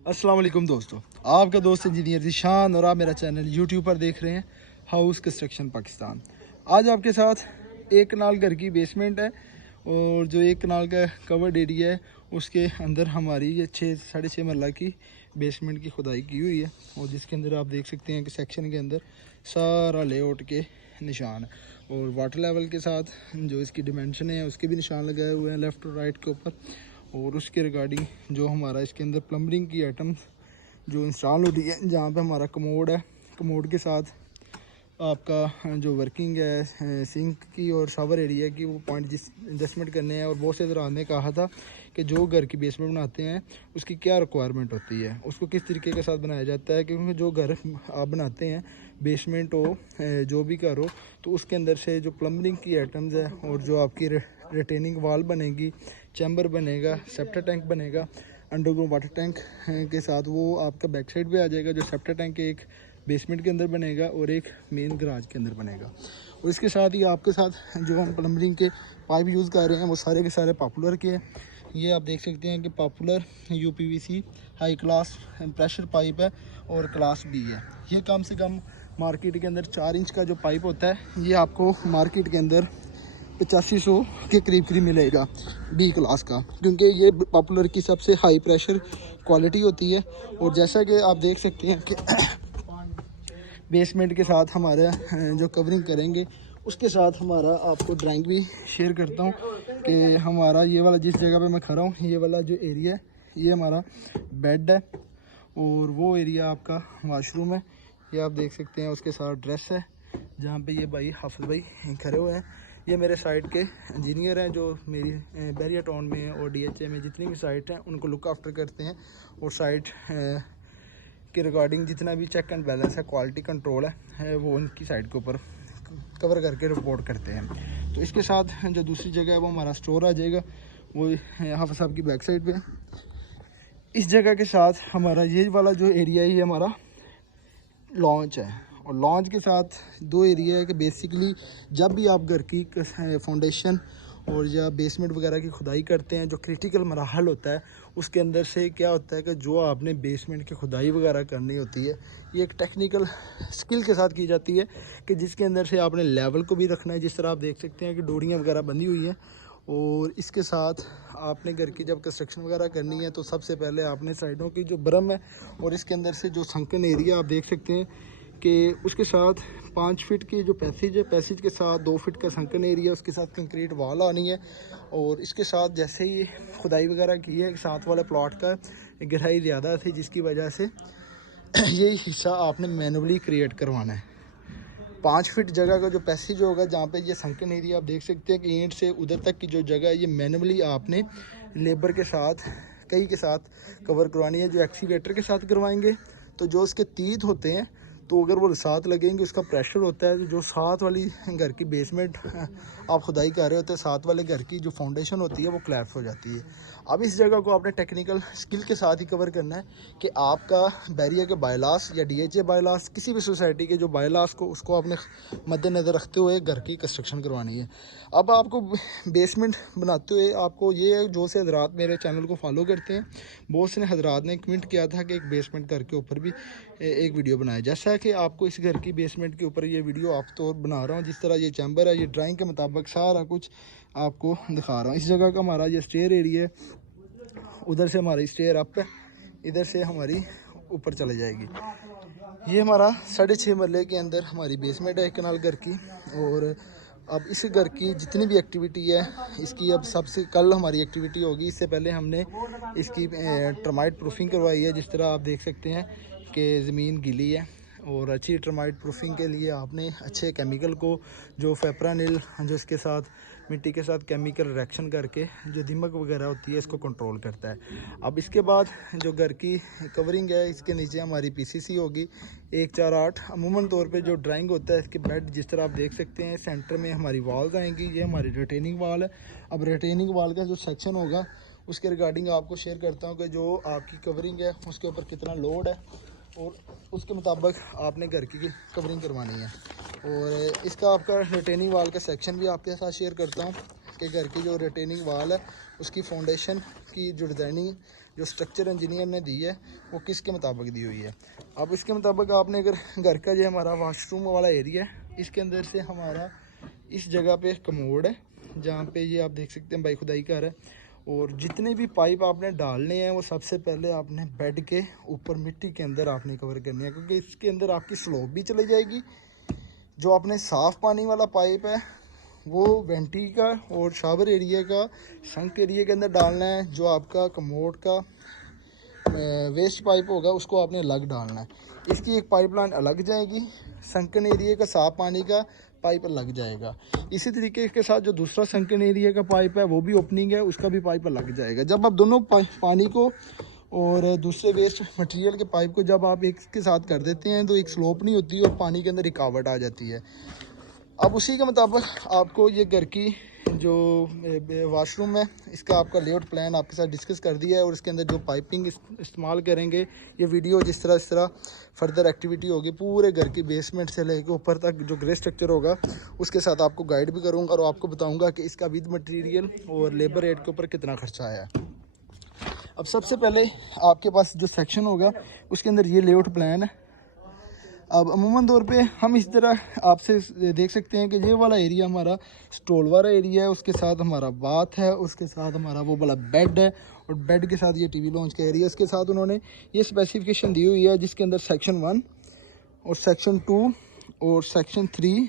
अस्सलाम वालेकुम दोस्तों, आपका दोस्त इंजीनियर ज़ीशान और आप मेरा चैनल यूट्यूब पर देख रहे हैं हाउस कंस्ट्रक्शन पाकिस्तान। आज आपके साथ एक कनाल घर की बेसमेंट है और जो एक कनाल का कवर्ड एरिया है उसके अंदर हमारी ये 6.5 मरला की बेसमेंट की खुदाई की हुई है और जिसके अंदर आप देख सकते हैं कि सेक्शन के अंदर सारा लेआउट के निशान है और वाटर लेवल के साथ जो इसकी डिमेंशन है उसके भी निशान लगाए हुए हैं लेफ़्ट और राइट के ऊपर। और उसके रिगार्डिंग जो हमारा इसके अंदर प्लम्बरिंग की आइटम्स जो इंस्टॉल हो रही है, जहाँ पे हमारा कमोड है, कमोड के साथ आपका जो वर्किंग है सिंक की और शावर एरिया की, वो पॉइंट जिस एडजस्टमेंट करने हैं। और बहुत से तरह ने कहा था कि जो घर की बेसमेंट बनाते हैं उसकी क्या रिक्वायरमेंट होती है, उसको किस तरीके के साथ बनाया जाता है, क्योंकि जो घर आप बनाते हैं बेसमेंट हो जो भी घर हो तो उसके अंदर से जो प्लम्बरिंग की आइटम्स है और जो आपकी रिटेनिंग वाल बनेगी, चैम्बर बनेगा, सेप्टर टैंक बनेगा, अंडरग्राउंड वाटर टैंक के साथ वो आपका बैक साइड पे आ जाएगा। जो सेप्टर टैंक एक बेसमेंट के अंदर बनेगा और एक मेन गराज के अंदर बनेगा। और इसके साथ ही आपके साथ जो हम प्लम्बरिंग के पाइप यूज़ कर रहे हैं वो सारे के सारे पॉपुलर के हैं। ये आप देख सकते हैं कि popular UPVC high class pressure pipe है और क्लास B है। ये कम से कम मार्केट के अंदर 4 इंच का जो पाइप होता है ये आपको मार्केट के अंदर 8500 के करीब मिलेगा B क्लास का, क्योंकि ये पॉपुलर की सबसे हाई प्रेशर क्वालिटी होती है। और जैसा कि आप देख सकते हैं कि बेसमेंट के साथ हमारा जो कवरिंग करेंगे उसके साथ हमारा आपको ड्राइंग भी शेयर करता हूँ कि हमारा ये वाला जिस जगह पे मैं खड़ा हूँ ये वाला जो एरिया है ये हमारा बेड है और वो एरिया आपका वॉशरूम है। ये आप देख सकते हैं उसके साथ ड्रेस है जहाँ पे ये भाई हाफिज़ भाई खड़े हुए हैं। ये मेरे साइट के इंजीनियर हैं जो मेरी बैरिया टाउन में और DHA में जितनी भी साइट हैं उनको लुक आफ्टर करते हैं और साइट के रिगार्डिंग जितना भी चेक एंड बैलेंस है, क्वालिटी कंट्रोल है वो उनकी साइड के ऊपर कवर करके रिपोर्ट करते हैं। तो इसके साथ जो दूसरी जगह है वो हमारा स्टोर आ जाएगा, वो हाफिज़ साहब की बैक साइड पे। इस जगह के साथ हमारा ये वाला जो एरिया है ये हमारा लॉन्च है और लॉन्च के साथ दो एरिया है कि बेसिकली जब भी आप घर की फाउंडेशन और या बेसमेंट वगैरह की खुदाई करते हैं, जो क्रिटिकल मराहल होता है उसके अंदर से क्या होता है कि जो आपने बेसमेंट की खुदाई वगैरह करनी होती है ये एक टेक्निकल स्किल के साथ की जाती है कि जिसके अंदर से आपने लेवल को भी रखना है। जिस तरह आप देख सकते हैं कि डोरियाँ वगैरह बंधी हुई हैं और इसके साथ आपने घर की जब कंस्ट्रक्शन वगैरह करनी है तो सबसे पहले आपने साइडों की जो बरम है और इसके अंदर से जो संकन एरिया आप देख सकते हैं कि उसके साथ 5 फीट की जो पैसेज है, पैसेज के साथ 2 फीट का संकन एरिया, उसके साथ कंक्रीट वाल आनी है। और इसके साथ जैसे ही खुदाई वगैरह की है साथ वाले प्लॉट का गहराई ज़्यादा थी जिसकी वजह से ये हिस्सा आपने मैनुअली क्रिएट करवाना है। 5 फीट जगह का जो पैसेज होगा जहाँ पे ये संकन एरिया आप देख सकते हैं कि ईंट से उधर तक की जो जगह है ये मैनुअली आपने लेबर के साथ कई के साथ कवर करवानी है। जो एक्सीवेटर के साथ करवाएंगे तो जो उसके तीत होते हैं तो अगर वो साथ लगेंगे उसका प्रेशर होता है, जो साथ वाली घर की बेसमेंट आप खुदाई कर रहे होते हैं साथ वाले घर की जो फाउंडेशन होती है वो क्लैप्स हो जाती है। अब इस जगह को आपने टेक्निकल स्किल के साथ ही कवर करना है कि आपका बैरिया के बायलास या DHA बायलास किसी भी सोसाइटी के जो बायलास को उसको आपने मद्देनज़र रखते हुए घर की कंस्ट्रक्शन करवानी है। अब आपको बेसमेंट बनाते हुए आपको ये जो से हजरात मेरे चैनल को फॉलो करते हैं, बहुत से हजरात ने कमेंट किया था कि एक बेसमेंट घर के ऊपर भी एक वीडियो बनाए। जैसा कि आपको इस घर की बेसमेंट के ऊपर ये वीडियो आप तो बना रहा हूँ, जिस तरह ये चैम्बर है ये ड्राइंग के मुताबिक सारा कुछ आपको दिखा रहा हूँ। इस जगह का हमारा ये स्टेयर एरिया है, उधर से हमारी स्टेयर अप है, इधर से हमारी ऊपर चले जाएगी। ये हमारा 6.5 मरले के अंदर हमारी बेसमेंट है एक कनाल घर की। और अब इस घर की जितनी भी एक्टिविटी है इसकी अब सबसे कल हमारी एक्टिविटी होगी। इससे पहले हमने इसकी टर्माइट प्रूफिंग करवाई है। जिस तरह आप देख सकते हैं कि ज़मीन गीली है और अच्छी टर्माइट प्रूफिंग के लिए आपने अच्छे केमिकल को जो फेप्रानिल जो इसके साथ मिट्टी के साथ केमिकल रिएक्शन करके जो दीमक वगैरह होती है इसको कंट्रोल करता है। अब इसके बाद जो घर की कवरिंग है इसके नीचे हमारी PCC होगी 148। अमूमन तौर पे जो ड्राइंग होता है इसके बेड जिस तरह आप देख सकते हैं सेंटर में हमारी वॉल्स आएंगी, ये हमारी रिटेनिंग वाल है। अब रिटेनिंग वाल का जो सेक्शन होगा उसके रिगार्डिंग आपको शेयर करता हूँ कि जो आपकी कवरिंग है उसके ऊपर कितना लोड है और उसके मुताबिक आपने घर की कवरिंग करवानी है। और इसका आपका रिटेनिंग वाल का सेक्शन भी आपके साथ शेयर करता हूँ कि घर की जो रिटेनिंग वाल है उसकी फाउंडेशन की जो जो स्ट्रक्चर इंजीनियर ने दी है वो किसके मुताबिक दी हुई है। अब इसके मुताबिक आपने अगर घर का जो हमारा वाशरूम वाला एरिया है, इसके अंदर से हमारा इस जगह पे कमोड है जहाँ पे ये आप देख सकते हैं भाई खुदाई घर है। और जितने भी पाइप आपने डालने हैं वो सबसे पहले आपने बेड के ऊपर मिट्टी के अंदर आपने कवर करनी है, क्योंकि इसके अंदर आपकी स्लोप भी चली जाएगी। जो आपने साफ़ पानी वाला पाइप है वो वेंटी का और शावर एरिया का संक एरिया के अंदर डालना है। जो आपका कमोड का वेस्ट पाइप होगा उसको आपने अलग डालना है। इसकी एक पाइपलाइन अलग जाएगी, संकन एरिया का साफ पानी का पाइप अलग जाएगा। इसी तरीके के साथ जो दूसरा संकन एरिया का पाइप है वो भी ओपनिंग है, उसका भी पाइप अलग जाएगा। जब आप दोनों पानी को और दूसरे वेस्ट मटेरियल के पाइप को जब आप एक के साथ कर देते हैं तो एक स्लोप नहीं होती और पानी के अंदर रुकावट आ जाती है। अब उसी के मुताबिक आपको ये घर की जो वाशरूम है इसका आपका लेआउट प्लान आपके साथ डिस्कस कर दिया है। और इसके अंदर जो पाइपिंग इस्तेमाल करेंगे, ये वीडियो जिस तरह फर्दर एक्टिविटी होगी पूरे घर की बेसमेंट से लेकर ऊपर तक जो ग्रे स्ट्रक्चर होगा उसके साथ आपको गाइड भी करूँगा और आपको बताऊँगा कि इसका विद मटेरियल और लेबर रेट के ऊपर कितना खर्चा आया है। अब सबसे पहले आपके पास जो सेक्शन होगा उसके अंदर ये लेआउट प्लान है। अब अमूमन तौर पे हम इस तरह आपसे देख सकते हैं कि ये वाला एरिया हमारा स्टोल वाला एरिया है, उसके साथ हमारा बाथ है, उसके साथ हमारा वो वाला बेड है और बेड के साथ ये टीवी लॉन्च का एरिया। उसके साथ उन्होंने ये स्पेसिफिकेशन दी हुई है जिसके अंदर सेक्शन 1 और सेक्शन 2 और सेक्शन 3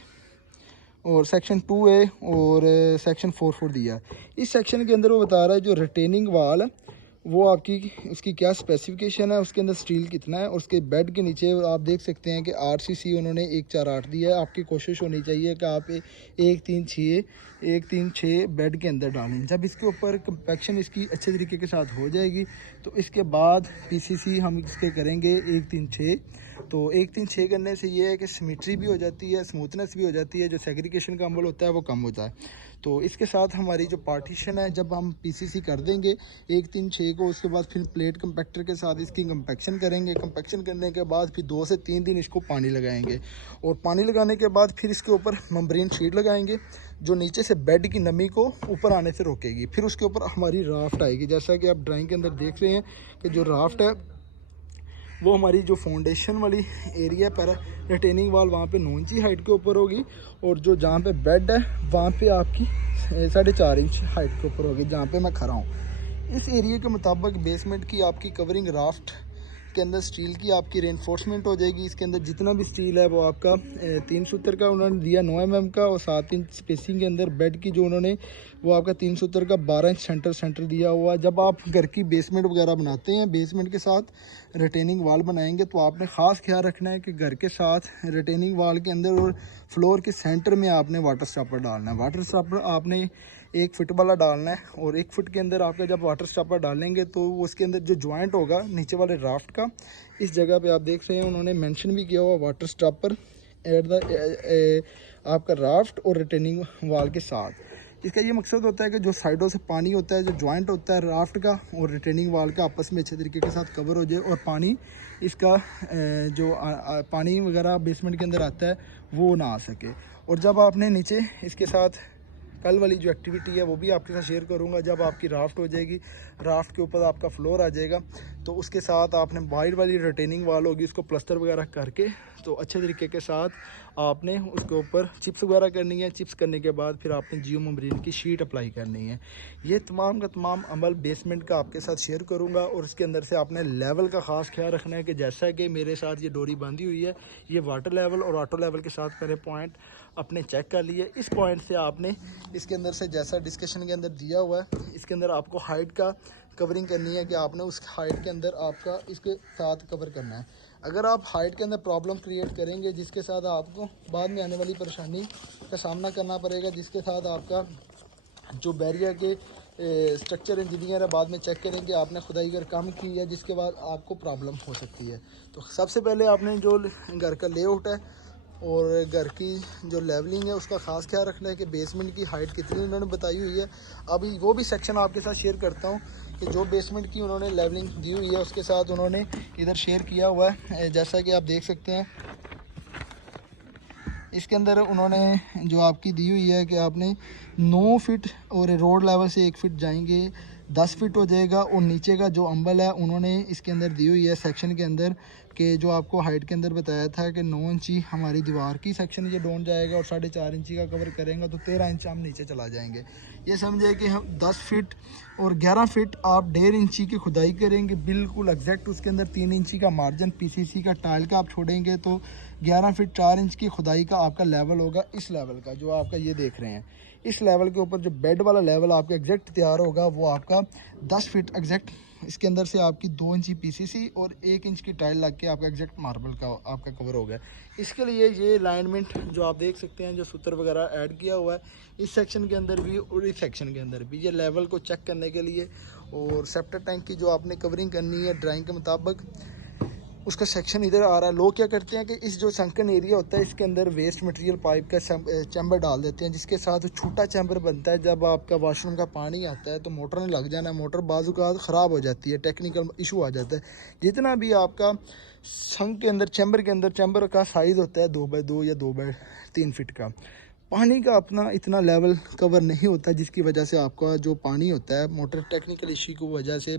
और सेक्शन 2A और सेक्शन 4 दिया है। इस सेक्शन के अंदर वो बता रहा है जो रिटेनिंग वाल है वो आपकी उसकी क्या स्पेसिफिकेशन है, उसके अंदर स्टील कितना है। और उसके बेड के नीचे आप देख सकते हैं कि RCC उन्होंने 148 दिया है। आपकी कोशिश होनी चाहिए कि आप 136 बेड के अंदर डालें। जब इसके ऊपर कंपैक्शन इसकी अच्छे तरीके के साथ हो जाएगी तो इसके बाद PCC हम इसके करेंगे 136। तो 136 करने से ये है कि सिमेट्री भी हो जाती है, स्मूथनेस भी हो जाती है, जो सेग्रीगेशन का अमल होता है वो कम होता है। तो इसके साथ हमारी जो पार्टीशन है जब हम PCC कर देंगे 136 को, उसके बाद फिर प्लेट कंपैक्टर के साथ इसकी कंपैक्शन करेंगे। कंपैक्शन करने के बाद फिर 2 से 3 दिन इसको पानी लगाएंगे और पानी लगाने के बाद फिर इसके ऊपर मेम्ब्रेन शीट लगाएंगे जो नीचे से बेड की नमी को ऊपर आने से रोकेगी। फिर उसके ऊपर हमारी राफ्ट आएगी, जैसा कि आप ड्राइंग के अंदर देख रहे हैं कि जो राफ्ट है वो हमारी जो फाउंडेशन वाली एरिया पर रिटेनिंग वाल वहाँ पे 9 इंची हाइट के ऊपर होगी और जो जहाँ पे बेड है वहाँ पे आपकी 4.5 इंच हाइट के ऊपर होगी जहाँ पे मैं खड़ा हूँ। इस एरिया के मुताबिक बेसमेंट की आपकी कवरिंग राफ्ट के अंदर स्टील की आपकी रेनफोर्समेंट हो जाएगी। इसके अंदर जितना भी स्टील है वो आपका 3 सूत्र का उन्होंने दिया 9 mm का और 7 इंच स्पेसिंग के अंदर बेड की जो उन्होंने वो आपका 3 सूत्र का 12 इंच सेंटर दिया हुआ। जब आप घर की बेसमेंट वगैरह बनाते हैं, बेसमेंट के साथ रिटेनिंग वाल बनाएंगे तो आपने ख़ास ख्याल रखना है कि घर के साथ रिटेनिंग वाल के अंदर और फ्लोर के सेंटर में आपने वाटर स्टॉपर डालना है। वाटर स्टॉपर आपने 1 फुट वाला डालना है और 1 फुट के अंदर आपका जब वाटर स्टॉपर डालेंगे तो उसके अंदर जो जॉइंट होगा नीचे वाले राफ्ट का, इस जगह पे आप देख रहे हैं उन्होंने मेंशन भी किया हुआ वाटर स्टॉपर एट द आपका राफ्ट और रिटेनिंग वाल के साथ। इसका ये मकसद होता है कि जो साइडों से पानी होता है, जो जॉइंट होता है राफ्ट का और रिटेनिंग वाल का, आपस में अच्छे तरीके के साथ कवर हो जाए और पानी इसका जो पानी वगैरह बेसमेंट के अंदर आता है वो ना आ सके। और जब आपने नीचे इसके साथ कल वाली जो एक्टिविटी है वो भी आपके साथ शेयर करूंगा, जब आपकी राफ्ट हो जाएगी, राफ्ट के ऊपर आपका फ्लोर आ जाएगा तो उसके साथ आपने बाहर वाली रिटेनिंग वाल होगी उसको प्लास्टर वगैरह करके तो अच्छे तरीके के साथ आपने उसके ऊपर चिप्स वगैरह करनी है। चिप्स करने के बाद फिर आपने जियो मेम्ब्रेन की शीट अप्लाई करनी है। ये तमाम का तमाम अमल बेसमेंट का आपके साथ शेयर करूंगा और इसके अंदर से आपने लेवल का ख़ास ख्याल रखना है कि जैसा कि मेरे साथ ये डोरी बांधी हुई है, ये वाटर लेवल और ऑटो लेवल के साथ मेरे पॉइंट अपने चेक कर लिए। इस पॉइंट से आपने इसके अंदर से जैसा डिस्कशन के अंदर दिया हुआ है इसके अंदर आपको हाइट का कवरिंग करनी है कि आपने उस हाइट के अंदर आपका इसके साथ कवर करना है। अगर आप हाइट के अंदर प्रॉब्लम क्रिएट करेंगे जिसके साथ आपको बाद में आने वाली परेशानी का सामना करना पड़ेगा, जिसके साथ आपका जो बैरियर के स्ट्रक्चर इंजीनियर है बाद में चेक करेंगे आपने खुदाई कर काम की है, जिसके बाद आपको प्रॉब्लम हो सकती है। तो सबसे पहले आपने जो घर का लेआउट है और घर की जो लेवलिंग है उसका ख़ास ख्याल रखना है कि बेसमेंट की हाइट कितनी उन्होंने बताई हुई है। अभी वो भी सेक्शन आपके साथ शेयर करता हूँ कि जो बेसमेंट की उन्होंने लेवलिंग दी हुई है उसके साथ उन्होंने इधर शेयर किया हुआ है। जैसा कि आप देख सकते हैं इसके अंदर उन्होंने जो आपकी दी हुई है कि आपने 9 फीट और रोड लेवल से 1 फीट जाएंगे 10 फीट हो जाएगा। और नीचे का जो अम्बल है उन्होंने इसके अंदर दी हुई है सेक्शन के अंदर, कि जो आपको हाइट के अंदर बताया था कि 9 इंची हमारी दीवार की सेक्शन ये डोन जाएगा और 4.5 इंची का कवर करेंगे, तो 13 इंच हम नीचे चला जाएंगे। ये समझे कि हम 10 फीट और 11 फीट आप 1.5 इंची की खुदाई करेंगे, बिल्कुल एग्जैक्ट। उसके अंदर 3 इंची का मार्जिन पीसीसी का टाइल का आप छोड़ेंगे, तो 11 फीट 4 इंच की खुदाई का आपका लेवल होगा। इस लेवल का जो आपका ये देख रहे हैं, इस लेवल के ऊपर जो बेड वाला लेवल आपका एग्जैक्ट तैयार होगा वो आपका 10 फीट एग्जैक्ट। इसके अंदर से आपकी 2 इंची पीसीसी और 1 इंच की टाइल लग के आपका एग्जैक्ट मार्बल का आपका कवर हो गया। इसके लिए ये अलाइनमेंट जो आप देख सकते हैं, जो सूत्र वगैरह ऐड किया हुआ है इस सेक्शन के अंदर भी और इस सेक्शन के अंदर भी, ये लेवल को चेक करने के लिए। और सेप्टर टैंक की जो आपने कवरिंग करनी है ड्राइंग के मुताबिक, उसका सेक्शन इधर आ रहा है। लोग क्या करते हैं कि इस जो संकन एरिया होता है इसके अंदर वेस्ट मटेरियल पाइप का चैम्बर डाल देते हैं, जिसके साथ छोटा चैम्बर बनता है। जब आपका वॉशरूम का पानी आता है तो मोटर में लग जाना है, मोटर बाज़-औक़ात ख़राब हो जाती है, टेक्निकल इशू आ जाता है। जितना भी आपका संक के अंदर चैम्बर का साइज़ होता है 2x2 या 2x3 फीट का, पानी का अपना इतना लेवल कवर नहीं होता, जिसकी वजह से आपका जो पानी होता है मोटर टेक्निकल इशू की वजह से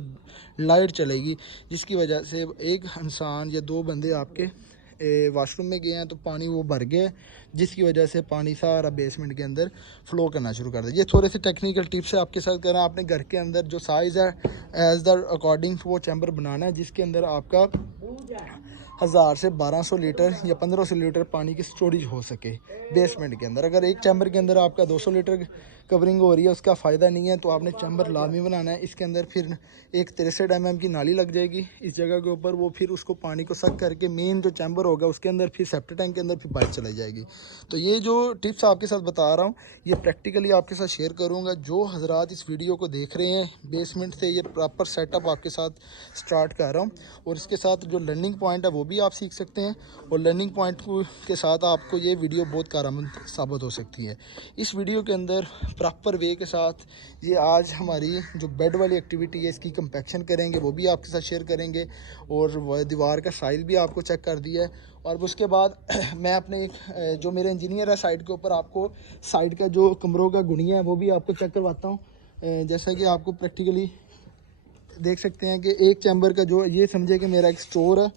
लाइट चलेगी, जिसकी वजह से एक इंसान या 2 बंदे आपके वॉशरूम में गए हैं तो पानी वो भर गया, जिसकी वजह से पानी सारा बेसमेंट के अंदर फ्लो करना शुरू कर दिया। ये थोड़े से टेक्निकल टिप्स है आपके साथ कर रहा है। आपने घर के अंदर जो साइज़ है एज़ द अकॉर्डिंग वो चैम्बर बनाना है, जिसके अंदर आपका 1000 से 1200 लीटर या 1500 लीटर पानी की स्टोरेज हो सके बेसमेंट के अंदर। अगर एक चैम्बर के अंदर आपका 200 लीटर कवरिंग हो रही है, उसका फ़ायदा नहीं है, तो आपने चैम्बर लाजमी बनाना है। इसके अंदर फिर एक 63 mm की नाली लग जाएगी इस जगह के ऊपर, वो फिर उसको पानी को सक करके मेन जो चैम्बर होगा उसके अंदर फिर सेप्टिक टैंक के अंदर फिर पाइप चलाई जाएगी। तो ये जो टिप्स आपके साथ बता रहा हूँ ये प्रैक्टिकली आपके साथ शेयर करूँगा। जो हजरात इस वीडियो को देख रहे हैं बेसमेंट से ये प्रॉपर सेटअप आपके साथ स्टार्ट कर रहा हूँ, और इसके साथ जो लर्निंग पॉइंट है वो भी आप सीख सकते हैं, और लर्निंग पॉइंट के साथ आपको ये वीडियो बहुत कारआमद साबित हो सकती है। इस वीडियो के अंदर प्रॉपर वे के साथ ये आज हमारी जो बेड वाली एक्टिविटी है इसकी कंपैक्शन करेंगे, वो भी आपके साथ शेयर करेंगे, और दीवार का साइज भी आपको चेक कर दिया है। और उसके बाद मैं अपने एक जो मेरे इंजीनियर है साइड के ऊपर, आपको साइड का जो कमरों का गुणिया है वो भी आपको चेक करवाता हूँ। जैसा कि आपको प्रैक्टिकली देख सकते हैं कि एक चैम्बर का जो ये समझे कि मेरा एक स्टोर है,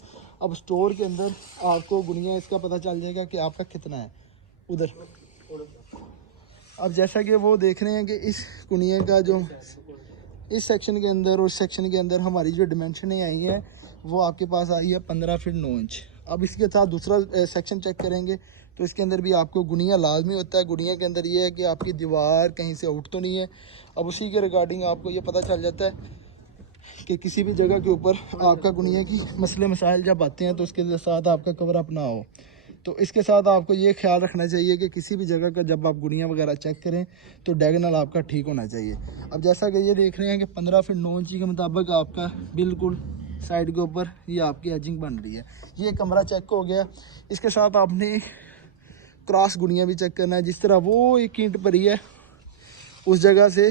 अब स्टोर के अंदर आपको गुणिया इसका पता चल जाएगा कि आपका कितना है उधर। अब जैसा कि वो देख रहे हैं कि इस गुणिया का जो इस सेक्शन के अंदर और सेक्शन के अंदर हमारी जो डिमेंशनें आई हैं वो आपके पास आई है 15 फीट 9 इंच। अब इसके साथ दूसरा सेक्शन चेक करेंगे तो इसके अंदर भी आपको गुणिया लाजमी होता है। गुणिया के अंदर ये है कि आपकी दीवार कहीं से आउट तो नहीं है। अब उसी के रिगार्डिंग आपको ये पता चल जाता है कि किसी भी जगह के ऊपर आपका गुणिया की मसले मसाइल जब आते हैं तो उसके साथ आपका कवर अप ना हो। तो इसके साथ आपको ये ख्याल रखना चाहिए कि किसी भी जगह का जब आप गुणिया वगैरह चेक करें तो डायगोनल आपका ठीक होना चाहिए। अब जैसा कि ये देख रहे हैं कि 15 फीट 9 इंची के मुताबिक आपका बिल्कुल साइड के ऊपर ये आपकी एजिंग बन रही है। ये कमरा चेक हो गया। इसके साथ आपने क्रॉस गुणिया भी चेक करना है। जिस तरह वो एक ईंट भरी है उस जगह से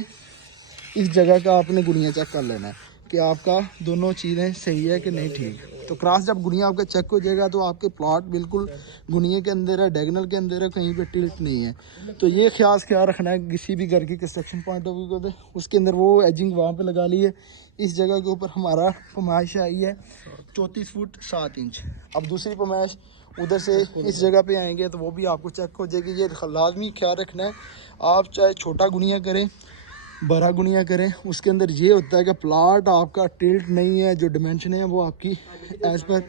इस जगह का आपने गुणिया चेक कर लेना है कि आपका दोनों चीज़ें सही है कि नहीं ठीक। तो क्रॉस जब गुणिया आपका चेक हो जाएगा तो आपके प्लॉट बिल्कुल गुणिया के अंदर है, डायगोनल के अंदर है, कहीं पे टिल्ट नहीं है। तो ये ख्याल रखना है किसी भी घर की कंस्ट्रक्शन पॉइंट ऑफ व्यू को। तो उसके अंदर वो एजिंग वहाँ पे लगा ली है। इस जगह के ऊपर हमारा पमाइश आई है 34 फुट 7 इंच। अब दूसरी पमाइश उधर से इस जगह पे आएंगे तो वो भी आपको चेक हो जाएगी। ये लाजमी ख्याल रखना है, आप चाहे छोटा गुणिया करें बड़ा गुणिया करें, उसके अंदर ये होता है कि प्लाट आपका टिल्ट नहीं है, जो डिमेंशन है वो आपकी एज पर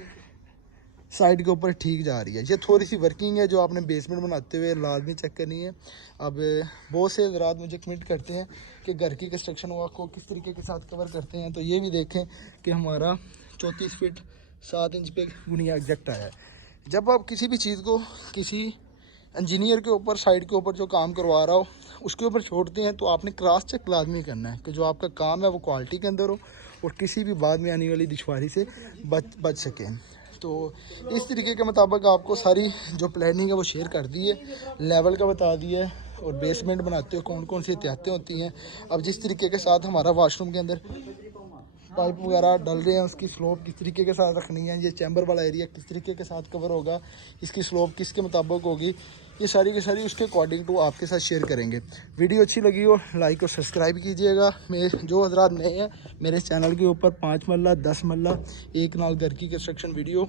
साइड के ऊपर ठीक जा रही है। ये थोड़ी सी वर्किंग है जो आपने बेसमेंट बनाते हुए लाजमी चेक करनी है। अब बहुत से हज़रात मुझे कमेंट करते हैं कि घर की कंस्ट्रक्शन वर्क को किस तरीके के साथ कवर करते हैं, तो ये भी देखें कि हमारा 34 फीट 7 इंच पे गुणिया एग्जैक्ट आया है। जब आप किसी भी चीज़ को किसी इंजीनियर के ऊपर साइड के ऊपर जो काम करवा रहा हो उसके ऊपर छोड़ते हैं तो आपने क्रॉस चेक लाजमी करना है कि जो आपका काम है वो क्वालिटी के अंदर हो और किसी भी बाद में आने वाली दुश्वारी से बच सकें। तो इस तरीके के मुताबिक आपको सारी जो प्लानिंग है वो शेयर कर दी है, लेवल का बता दिया है, और बेसमेंट बनाते हो कौन कौन सी एहतियातें होती हैं। अब जिस तरीके के साथ हमारा वाशरूम के अंदर पाइप वगैरह डल रहे हैं, उसकी स्लोप किस तरीके के साथ रखनी है, ये चैम्बर वाला एरिया किस तरीके के साथ कवर होगा, इसकी स्लोप किसके मुताबिक होगी, ये सारी की सारी उसके अकॉर्डिंग टू आपके साथ शेयर करेंगे। वीडियो अच्छी लगी हो लाइक और सब्सक्राइब कीजिएगा। मेरे जो हजरात नए हैं मेरे चैनल के ऊपर 5 मरला 10 मरला एक नाल घर की कंस्ट्रक्शन वीडियो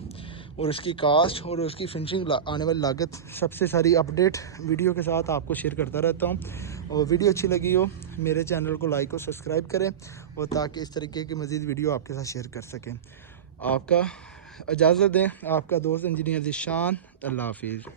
और उसकी कास्ट और उसकी फिनिशिंग आने वाली लागत सबसे सारी अपडेट वीडियो के साथ आपको शेयर करता रहता हूँ। और वीडियो अच्छी लगी हो मेरे चैनल को लाइक और सब्सक्राइब करें और ताकि इस तरीके की मज़ीद वीडियो आपके साथ शेयर कर सकें। आपका इजाज़त दें, आपका दोस्त इंजीनियर ज़ीशान। अल्लाह हाफिज़।